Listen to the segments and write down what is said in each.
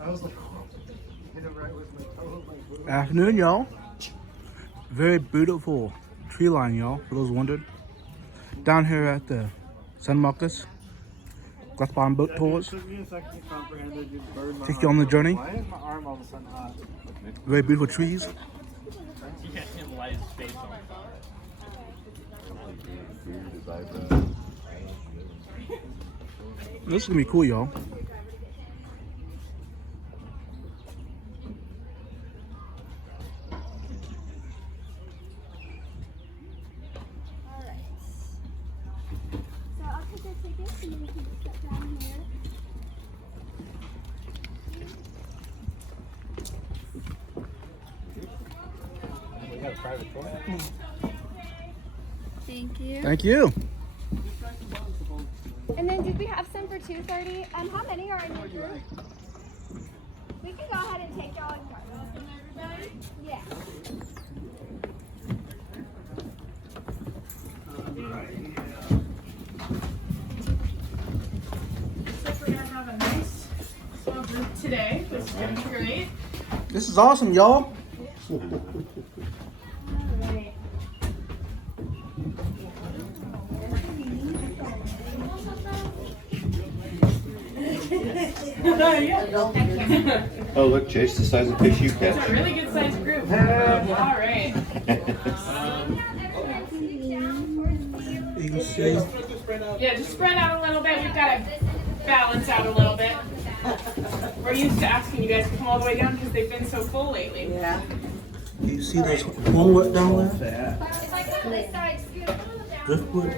I was like, hit him right with my toe. Like, Afternoon, y'all. Very beautiful tree line, y'all, for those wondered. Down here at the San Marcos Glass Bottom Boat Tours. took me a second to comprehend that you burned my Take you on the arm. journey. Why is my arm all of a sudden hot? Very beautiful trees. Yeah, him light his face on fire. This is gonna be cool, y'all. Alright. So I'll take your tickets and then you can just sit down here. We got a private tour. Thank you. Thank you. And then did we have some for 2:30? How many are in your group? We can go ahead and take y'all in front. Everybody? Yeah. Looks like we're gonna have a nice small group today, which is gonna be great. This is awesome, y'all. Alright. Oh, look, Chase, the size of fish you It's a catch. really good sized group. Alright. You can see. Yeah, just spread out a little bit. We've got to balance out a little bit. We're used to asking you guys to come all the way down because they've been so full lately. Yeah. You see those homework down there? If I go on this side, scoot a little down. Driftwood.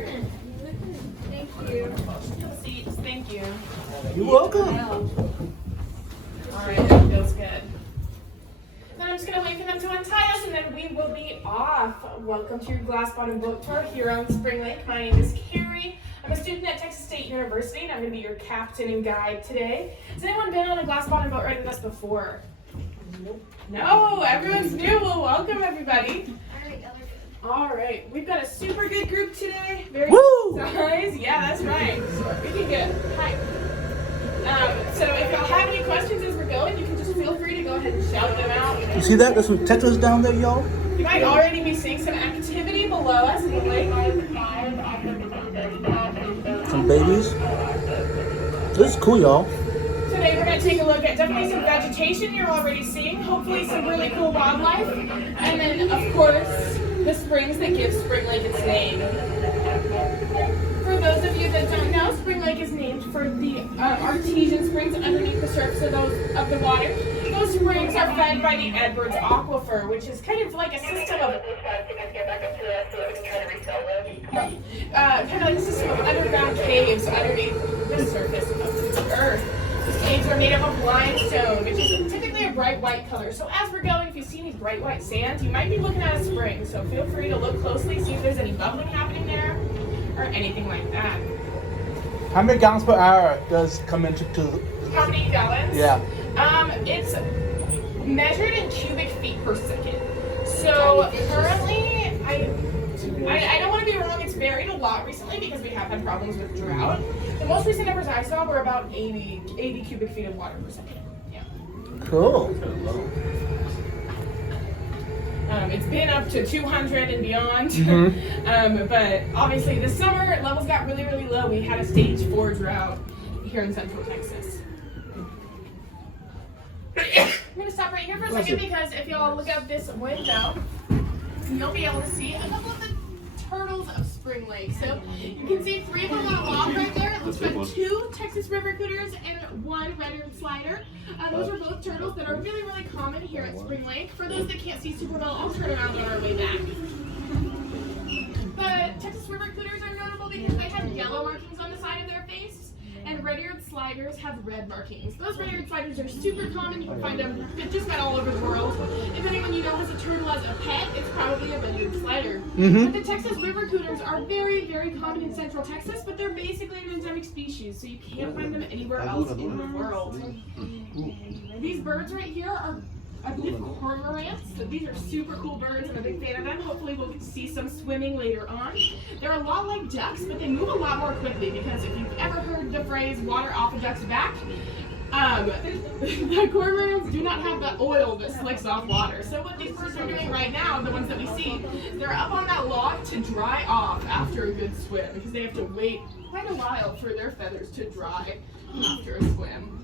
Thank you. Seats, thank you. You're welcome. Alright, that feels good. Then I'm just going to wait for them to untie us and then we will be off. Welcome to your Glass Bottom Boat Tour here on Spring Lake. My name is Carrie. I'm a student at Texas State University and I'm going to be your captain and guide today. Has anyone been on a glass bottom boat ride with us before? No, everyone's new. Well, welcome everybody. Alright, y'all are good. Alright, we've got a super good group today. Very Woo! good size. Yeah, that's right. We can get hype. So if y'all have any questions as we're going, you can just feel free to go ahead and shout them out. You see that? There's some Tetris down there, y'all. You might already be seeing some activity below us in the lake. Some babies. This is cool, y'all. Today we're going to take a look at definitely some vegetation you're already seeing, hopefully some really cool wildlife, and then of course the springs that give Spring Lake its name. For those of you that don't know, Spring Lake is named for the artesian springs underneath the surface of the water. Those springs are fed by the Edwards Aquifer, which is kind of like a system of underground caves underneath the surface of the earth. These caves are made up of limestone, which is typically a bright white color. So as we're going, if you see any bright white sand, you might be looking at a spring. So feel free to look closely, see if there's any bubbling happening there or anything like that. How many gallons per hour does come into How many gallons? Yeah. It's measured in cubic feet per second. So currently, I don't want to be wrong, it's varied a lot recently because we have had problems with drought. The most recent numbers I saw were about 80 cubic feet of water per second. Yeah. Cool. It's been up to 200 and beyond. But obviously this summer, levels got really, really low. We had a stage 4 drought here in Central Texas. I'm gonna stop right here for a second because if y'all look out this window, you'll be able to see a couple of the turtles of Spring Lake. So you can see 3 of them on a log right there. It looks like 2 Texas river cooters and 1 red-eared slider. Those are both turtles that are really, really common here at Spring Lake. For those that can't see super well, I'll turn around on our way back. The Texas river cooters are notable because they have yellow markings on the side of their face, and red-eared sliders have red markings. Those red-eared sliders are super common. You can find them just about all over the world. If anyone you know has a turtle as a pet, it's probably a red-eared slider. But the Texas river cooters are very, very common in Central Texas, but they're basically an endemic species, so you can't find them anywhere else in the world. These birds right here are, I believe, cormorants. So these are super cool birds. I'm a big fan of them. Hopefully we'll see some swimming later on. They're a lot like ducks, but they move a lot more quickly because if you've ever heard the phrase water off a duck's back, The cormorants do not have the oil that slicks off water. So what these birds are doing right now, the ones that we see, they're up on that log to dry off after a good swim because they have to wait quite a while for their feathers to dry after a swim.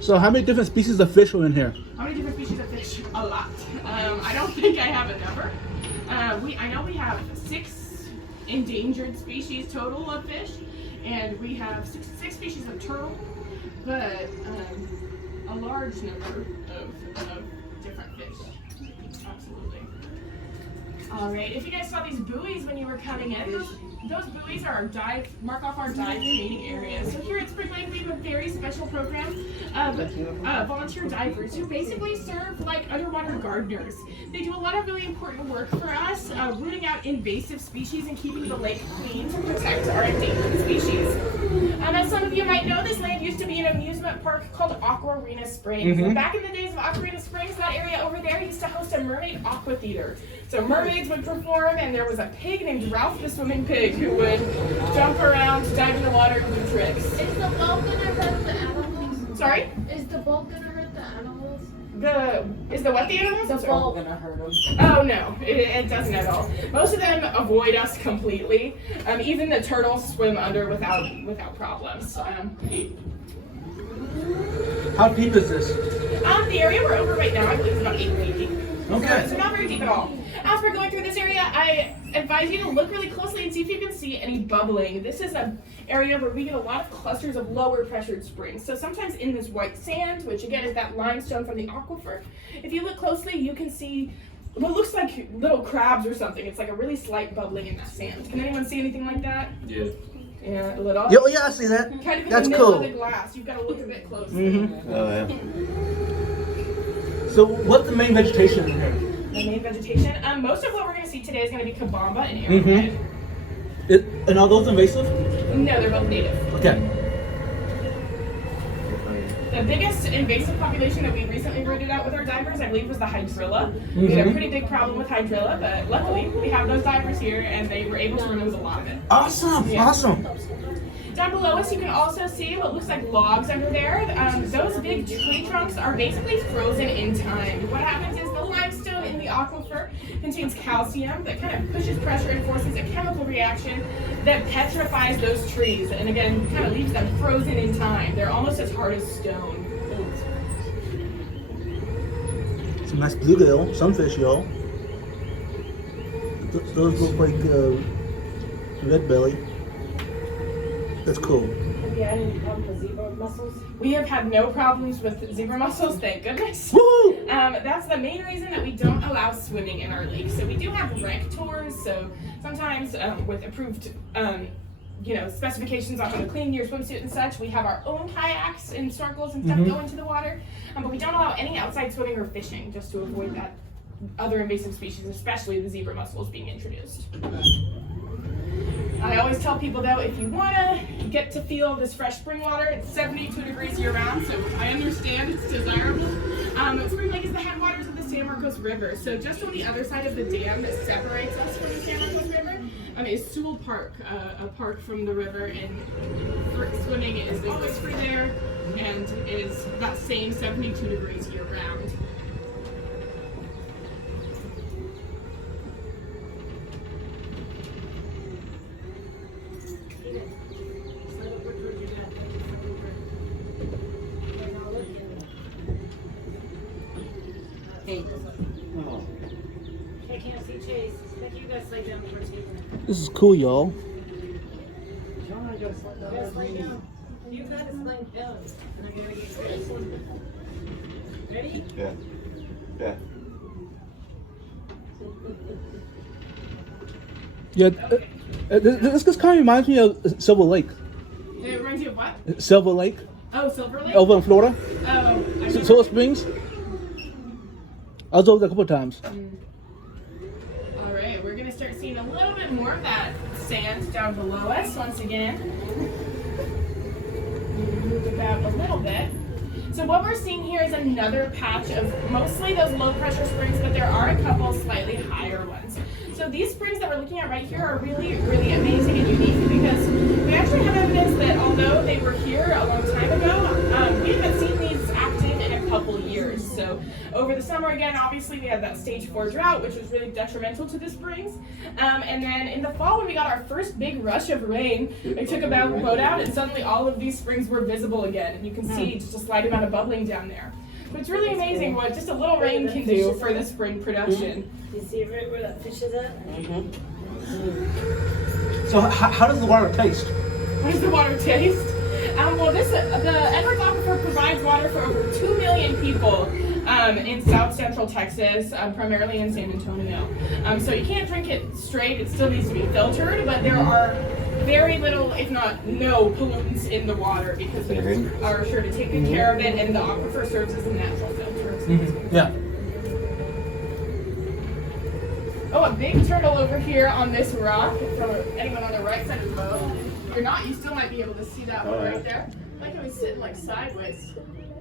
So how many different species of fish are in here? How many different species of fish? A lot. I don't think I have a number. I know we have 6 endangered species total of fish, and we have six species of turtle, but a large number of different fish. Absolutely. All right. If you guys saw these buoys when you were coming in, those buoys are our mark off our dive training areas. So here at Spring Lake, we have a very special program of volunteer divers who basically serve like underwater gardeners. They do a lot of really important work for us, rooting out invasive species and keeping the lake clean to protect our endangered species. As some of you might know, this land used to be an amusement park called Aqua Arena Springs. Mhm. Back in the days of Aqua Arena Springs, that area over there used to host a mermaid aqua theater. So mermaids would perform, and there was a pig named Ralph the Swimming Pig who would jump around, dive in the water, and do tricks. Is the boat gonna hurt the animals? Sorry? Is the boat gonna hurt the animals? Is the what the animals? The boat gonna hurt them. Oh no, it doesn't at all. Most of them avoid us completely. Even the turtles swim under without problems. How deep is this? The area we're over right now, I believe, is about 8 feet deep. Okay. So not very deep at all. As we're going through this area, I advise you to look really closely and see if you can see any bubbling. This is an area where we get a lot of clusters of lower pressured springs. So sometimes in this white sand, which again is that limestone from the aquifer, if you look closely, you can see what looks like little crabs or something. It's like a really slight bubbling in that sand. Can anyone see anything like that? Yeah. Yeah, a little. Yeah, oh yeah, I see that. Kind of in That's the middle cool. of the glass. You've got to look a bit closely. Mm-hmm. Oh yeah. So what's the main vegetation in here? The main vegetation. Most of what we're going to see today is going to be kabamba and Mhm. arrowhead. And are those invasive? No, they're both native. Okay. The biggest invasive population that we recently rooted out with our divers, I believe, was the hydrilla. We had a pretty big problem with hydrilla, but luckily we have those divers here and they were able to remove a lot of it. Awesome, Yeah. awesome. Down below us, you can also see what looks like logs under there. Those big tree trunks are basically frozen in time. What happens is the limestone in the aquifer contains calcium that kind of pushes pressure and forces a chemical reaction that petrifies those trees, and again, kind of leaves them frozen in time. They're almost as hard as stone. Some nice bluegill, sunfish, y'all. Those look like red belly. That's cool. Have you had any problem with zebra mussels? We have had no problems with zebra mussels, thank goodness. Woo! That's the main reason that we don't allow swimming in our lake. So we do have rec tours. So sometimes with approved, specifications on how to clean your swimsuit and such, we have our own kayaks and snorkels and stuff go into the water. But we don't allow any outside swimming or fishing just to avoid that other invasive species, especially the zebra mussels being introduced. I always tell people though, if you want to get to feel this fresh spring water, it's 72 degrees year round, so I understand it's desirable. Spring Lake is the headwaters of the San Marcos River. So just on the other side of the dam that separates us from the San Marcos River is Sewell Park, a park from the river, and swimming is always free there and is that same 72 degrees year round. Hey. I can't see Chase. Like you guys lay down first. This is cool, y'all. You guys lay down. You guys lay down. And I'm gonna get Chase. Ready? Yeah. Yeah. Yeah, this kind of reminds me of Silver Lake. It reminds you of what? Silver Lake, Oh, Silver Lake? over in Florida. Oh, Silver Springs. I was over there a couple of times. All right, we're gonna start seeing a little bit more of that sand down below us once again. Move it out a little bit. So what we're seeing here is another patch of mostly those low pressure springs, but there are a couple slightly higher ones. So these springs that we're looking at right here are really, really amazing and unique because we actually have evidence that although they were here a long time ago, we haven't seen years. So over the summer, again, obviously we had that stage 4 drought, which was really detrimental to the springs. And then in the fall, when we got our first big rush of rain, I took a boat out, and suddenly all of these springs were visible again. And you can see just a slight amount of bubbling down there. So it's really amazing what just a little rain can do for the spring production. You see right where that fish is at? So how does the water taste? What does the water taste? Well, the Edwards Aquifer provides water for over 2 million people in South Central Texas, primarily in San Antonio. So you can't drink it straight; it still needs to be filtered. But there are very little, if not no, pollutants in the water because we are sure to take good care of it, and the aquifer serves as a natural filter. So Yeah. Oh, a big turtle over here on this rock. For anyone on the right side of the boat, if you're not, you still might be able to see that one right there. Like how he's sitting like sideways.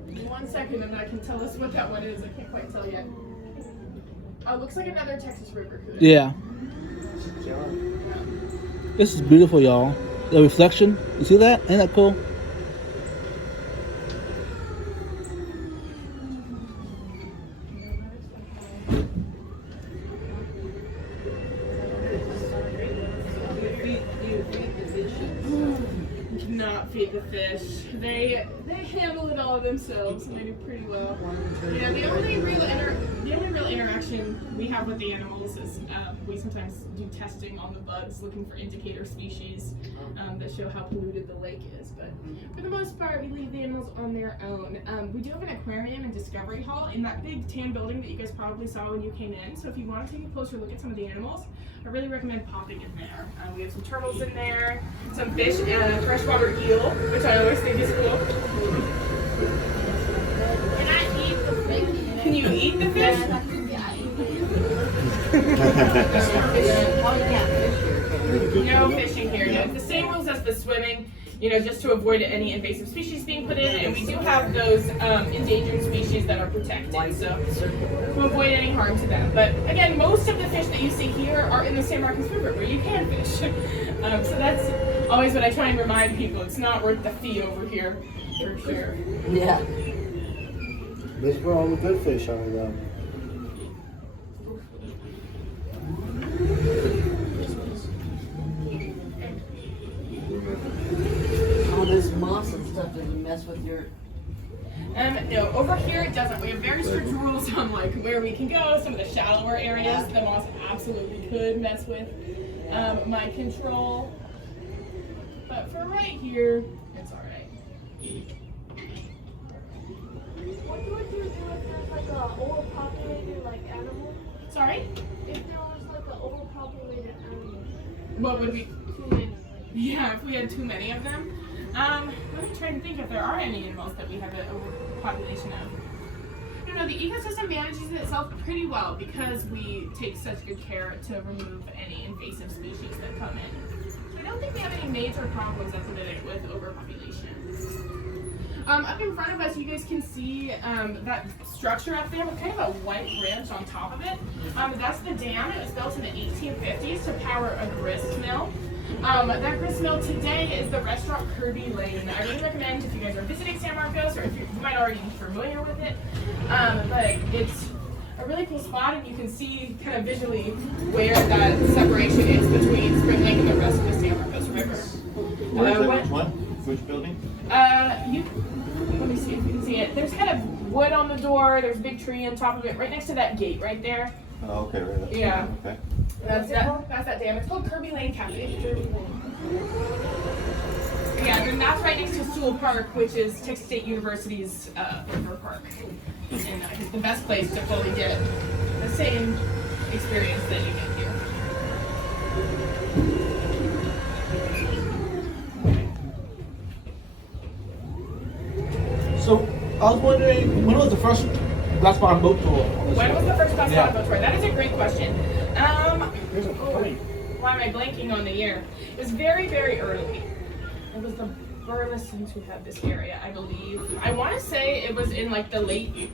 1 second, and I can tell us what that one is. I can't quite tell yet. Oh, looks like another Texas river coon. Yeah. This is beautiful, y'all. The reflection. You see that? Ain't that cool? Not feed the fish. They handle it all themselves, and they do pretty well. Yeah, the only real interaction we have with the animals is we sometimes do testing on the bugs, looking for indicator species that show how polluted the lake is. But for the most part, we leave the animals on their own. We do have an aquarium and discovery hall in that big tan building that you guys probably saw when you came in. So if you want to take a closer look at some of the animals, I really recommend popping in there. We have some turtles in there, some fish, and a freshwater eel, which I always think is cool. Can I eat the fish? Can you eat the fish? No fishing here. No. The same rules as the swimming, just to avoid any invasive species being put in. And we do have those endangered species that are protected, so to avoid any harm to them. But again, most of the fish that you see here are in the San Marcos River where you can fish. So that's always what I try and remind people. It's not worth the fee over here, for sure. Yeah. This is where all the good fish are, though. All this moss and stuff doesn't mess with your... No, over here it doesn't. We have very strict rules on where we can go. Some of the shallower areas, the moss absolutely could mess with my control. But for right here, it's all right. What would you do if there's like an overpopulated animal? Sorry? If there was like an overpopulated animal? What would we? Too many. Yeah, if we had too many of them. Let me try and think if there are any animals that we have an overpopulation of. I don't know, the ecosystem manages itself pretty well because we take such good care to remove any invasive species that come in. So I don't think we have any major problems at the minute with overpopulation. Up in front of us, you guys can see that structure up there with kind of a white branch on top of it. That's the dam. It was built in the 1850s to power a grist mill. That grist mill today is the restaurant Kirby Lane. I really recommend if you guys are visiting San Marcos, or if you might already be familiar with it. But it's a really cool spot, and you can see kind of visually where that separation is between Spring Lake and the rest of the San Marcos River. Which one? Which building? Let me see if you can see it. There's kind of wood on the door. There's a big tree on top of it, right next to that gate right there. Oh, okay, right. Yeah. Okay. That's that dam. It's called Kirby Lane Cafe. Yeah, and that's right next to Sewell Park, which is Texas State University's river park. And I think the best place to fully get the same experience that you get here. So I was wondering, when was the first Glass Bottom boat tour? When was the first Glass Bottom boat tour? That is a great question. There's a point. Why am I blanking on the year? It was very, very early. It was the Burlesons who had this area, I believe. I want to say it was in like the late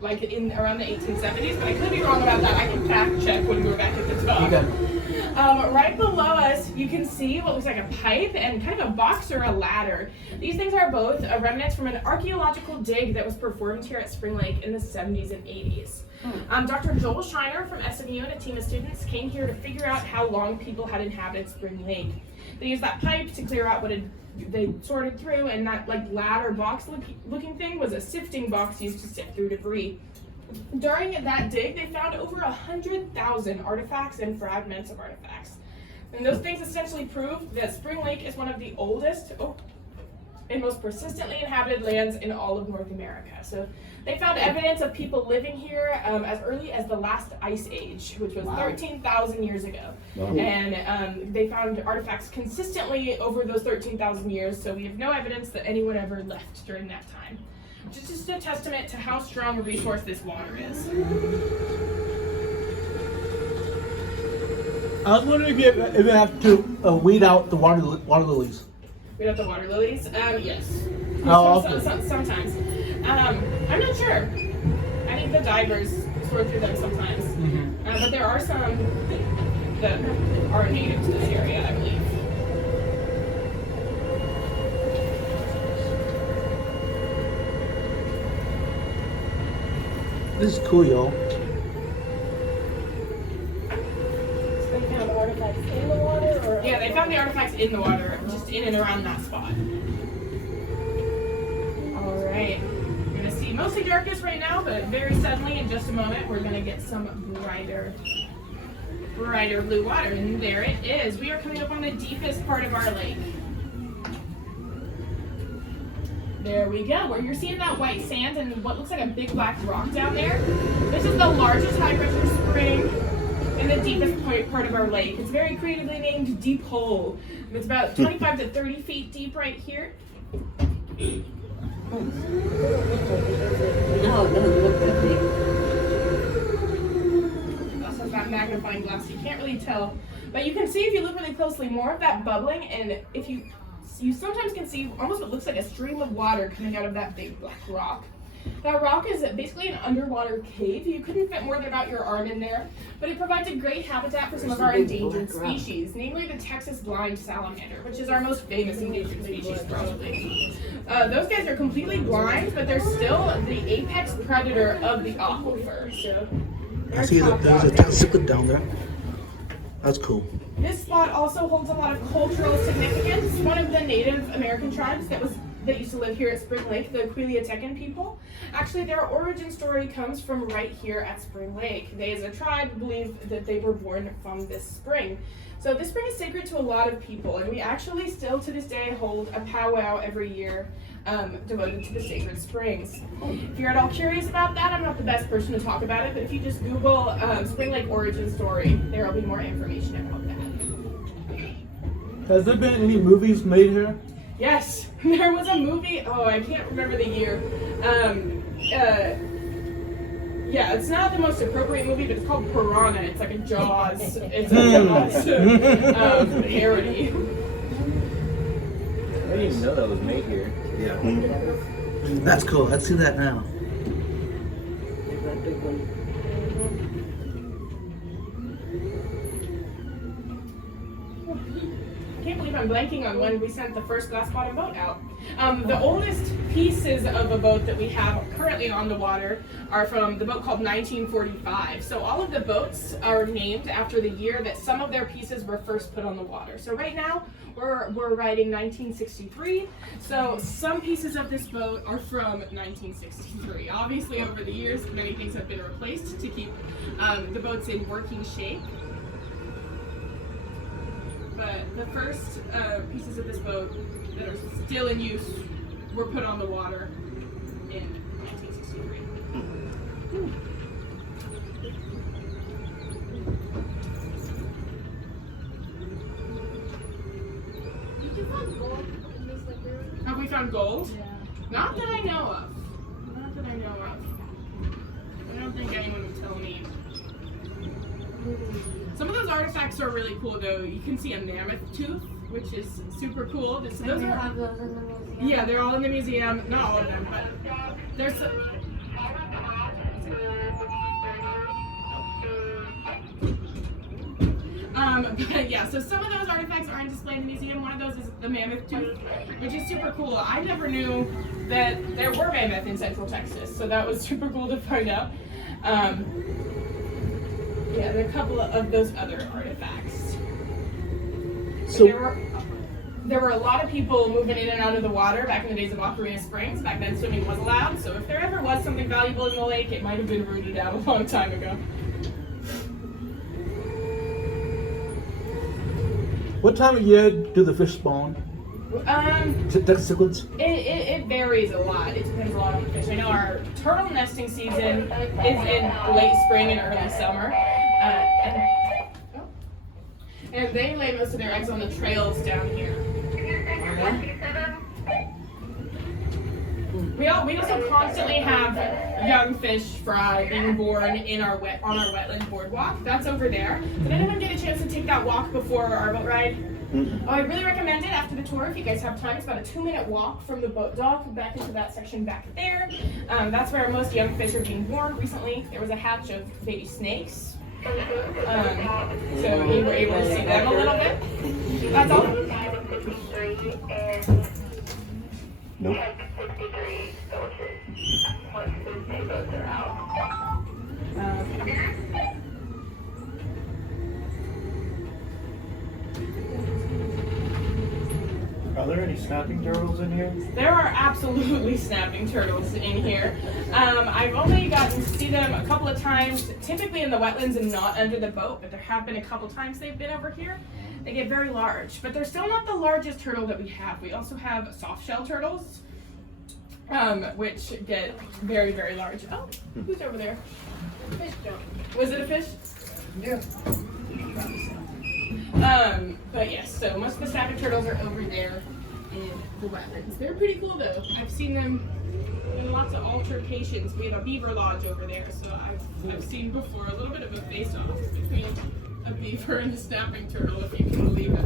like in around the 1870s, but I could be wrong about that. I can fact check when we're back at the top. Right below us, you can see what looks like a pipe and kind of a box or a ladder. These things are both remnants from an archaeological dig that was performed here at Spring Lake in the 70s and 80s. Dr. Joel Schreiner from SMU and a team of students came here to figure out how long people had inhabited Spring Lake. They used that pipe to clear out what they sorted through, and that like ladder box looking thing was a sifting box used to sift through debris. During that dig, they found over 100,000 artifacts and fragments of artifacts. And those things essentially prove that Spring Lake is one of the oldest and most persistently inhabited lands in all of North America. So they found evidence of people living here as early as the last ice age, which was 13,000 years ago. Wow. And they found artifacts consistently over those 13,000 years, so we have no evidence that anyone ever left during that time. Which is just a testament to how strong a resource this water is. I was wondering if you have to weed out the water lilies. Weed out the water lilies? Yes. Sometimes. I'm not sure. I think the divers sort through them sometimes. But there are some that are native to this area, I believe. This is cool, y'all. So they found artifacts in the water, or? Yeah, they found the artifacts in the water, just in and around that spot. Alright. We're gonna see mostly darkness right now, but very suddenly in just a moment we're gonna get some brighter blue water. And there it is. We are coming up on the deepest part of our lake. There we go, where you're seeing that white sand and what looks like a big black rock down there. This is the largest high pressure spring in the deepest part of our lake. It's very creatively named Deep Hole. It's about 25 to 30 feet deep right here. No, it doesn't look that big. Also has that magnifying glass, so you can't really tell. But you can see if you look really closely more of that bubbling, and if you sometimes can see almost what looks like a stream of water coming out of that big black rock. That rock is basically an underwater cave. You couldn't fit more than about your arm in there, but it provides a great habitat for some of our endangered species, namely the Texas blind salamander, which is our most famous endangered species probably. Those guys are completely blind, but they're still the apex predator of the aquifer. So I see that there's a Texas cichlid down there. That's cool. This spot also holds a lot of cultural significance. One of the Native American tribes that used to live here at Spring Lake, the Quileatecan people, actually their origin story comes from right here at Spring Lake. They as a tribe believe that they were born from this spring. So this spring is sacred to a lot of people, and we actually still to this day hold a powwow every year devoted to the sacred springs. If you're at all curious about that, I'm not the best person to talk about it, but if you just Google Spring Lake origin story, there will be more information about that. Has there been any movies made here? Yes, there was a movie, I can't remember the year. Yeah, it's not the most appropriate movie, but it's called Piranha. It's like a Jaws. It's a Jaws parody. I didn't even know that was made here. Yeah. That's cool. Let's see that now. That big one. I can't believe I'm blanking on when we sent the first glass bottom boat out. The oldest pieces of a boat that we have currently on the water are from the boat called 1945. So all of the boats are named after the year that some of their pieces were first put on the water. So right now we're writing 1963. So some pieces of this boat are from 1963. Obviously over the years many things have been replaced to keep the boats in working shape. But the first pieces of this boat that are still in use were put on the water in 1963. Did you find gold in this liquor? Have we found gold? Yeah. Not that I know of. Not that I know of. I don't think anyone would tell me. Some of those artifacts are really cool though. You can see a mammoth tooth, which is super cool. Those You are, have those in the museum? yeah, they're all in the museum. Not all of them, but there's But yeah, so some of those artifacts are on display in the museum. One of those is the mammoth tooth, which is super cool. I never knew that there were mammoth in Central Texas, so that was super cool to find out. Yeah, there are a couple of those other artifacts. So- There were a lot of people moving in and out of the water back in the days of Ocarina Springs. Back then swimming was allowed, so if there ever was something valuable in the lake, it might have been rooted out a long time ago. What time of year do the fish spawn? Is it Texas cichlids? It varies a lot. It depends a lot on the fish. I know our turtle nesting season is in late spring and early summer. And they lay most of their eggs on the trails down here. We also constantly have young fish fry being born on our wetland boardwalk. That's over there. Did anyone get a chance to take that walk before our boat ride? Oh, I really recommend it after the tour if you guys have time. It's about a 2-minute walk from the boat dock back into that section back there. That's where most young fish are being born. Recently, there was a hatch of baby snakes. So we were able to see them a little bit. That's all. Nope. Are there any snapping turtles in here? There are absolutely snapping turtles in here. I've only gotten to see them a couple of times, typically in the wetlands and not under the boat, but there have been a couple times they've been over here. They get very large, but they're still not the largest turtle that we have. We also have soft shell turtles, which get very, very large. Oh, who's over there? Fish jump. Was it a fish? Yeah. But yes, so most of the snapping turtles are over there in the wetlands. They're pretty cool though. I've seen them in lots of altercations. We have a beaver lodge over there, so I've seen before a little bit of a face-off between a beaver and a snapping turtle, if you can believe it.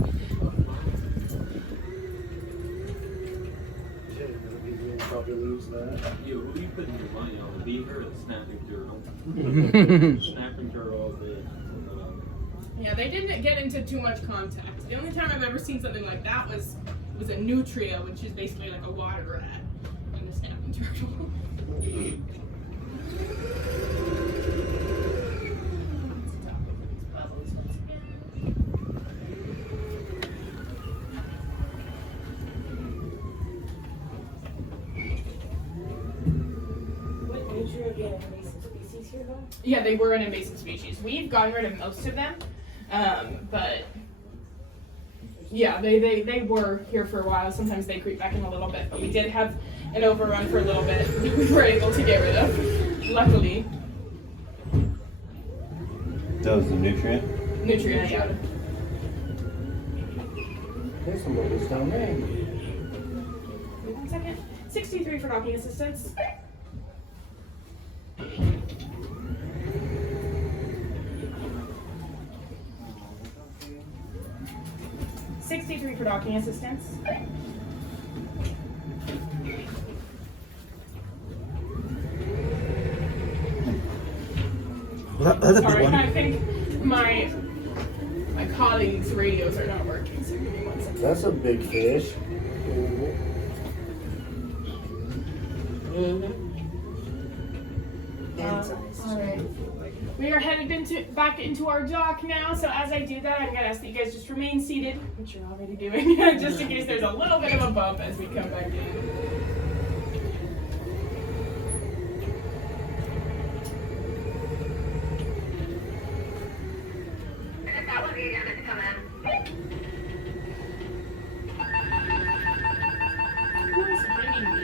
Probably lose that. Yeah, what are you putting your money on? The beaver or the snapping turtle? Snapping turtle, Yeah, they didn't get into too much contact. The only time I've ever seen something like that was a nutria, which is basically like a water rat, and a snapping turtle. What nature of the invasive species here though? Yeah, they were an invasive species. We've gotten rid of most of them, but yeah, they were here for a while. Sometimes they creep back in a little bit, but we did have an overrun for a little bit that we were able to get rid of, luckily. That was the nutrient? Nutria, yeah. There's some bubbles down there. Wait 1 second. 63 for docking assistance. $63 for docking assistance. Well, that's a big Sorry, one. I think my colleagues' radios are not working, so give me 1 second. That's a big fish. Alright. We are headed back into our dock now, so as I do that, I'm going to ask that you guys just remain seated, which you're already doing, just in case there's a little bit of a bump as we come back in. Who is ringing me?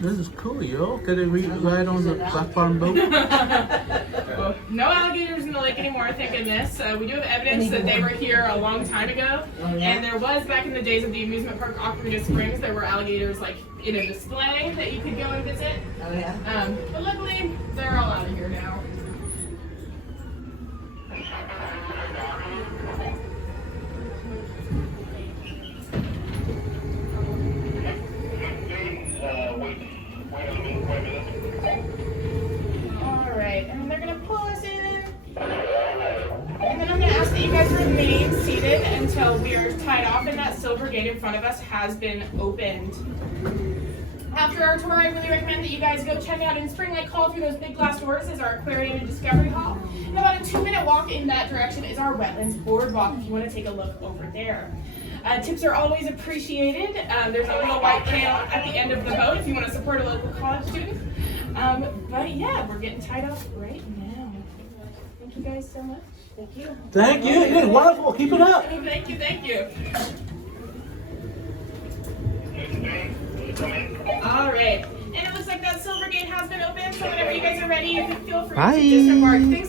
This is cool, yo. Could they ride on the platform boat? Well, no alligators in the lake anymore, thank goodness. We do have evidence that they were here a long time ago. And there was, back in the days of the amusement park Ocarina Springs, there were alligators like in a display that you could go and visit. Oh yeah? But luckily, they're all out of here now. Alright, and they're gonna pull us in. until we are tied off and that silver gate in front of us has been opened. After our tour, I really recommend that you guys go check out in Spring Lake Hall through those big glass doors is our aquarium and discovery hall. And about a 2-minute walk in that direction is our wetlands boardwalk if you want to take a look over there. Tips are always appreciated. There's a little white can at the end of the boat if you want to support a local college student. But yeah, we're getting tied up right now. Thank you guys so much. Thank you. Thank you. You did wonderful. Keep it up. Thank you, thank you. All right, and it looks like that silver gate has been opened, so whenever you guys are ready, you can feel free Bye. to disembark. Thanks so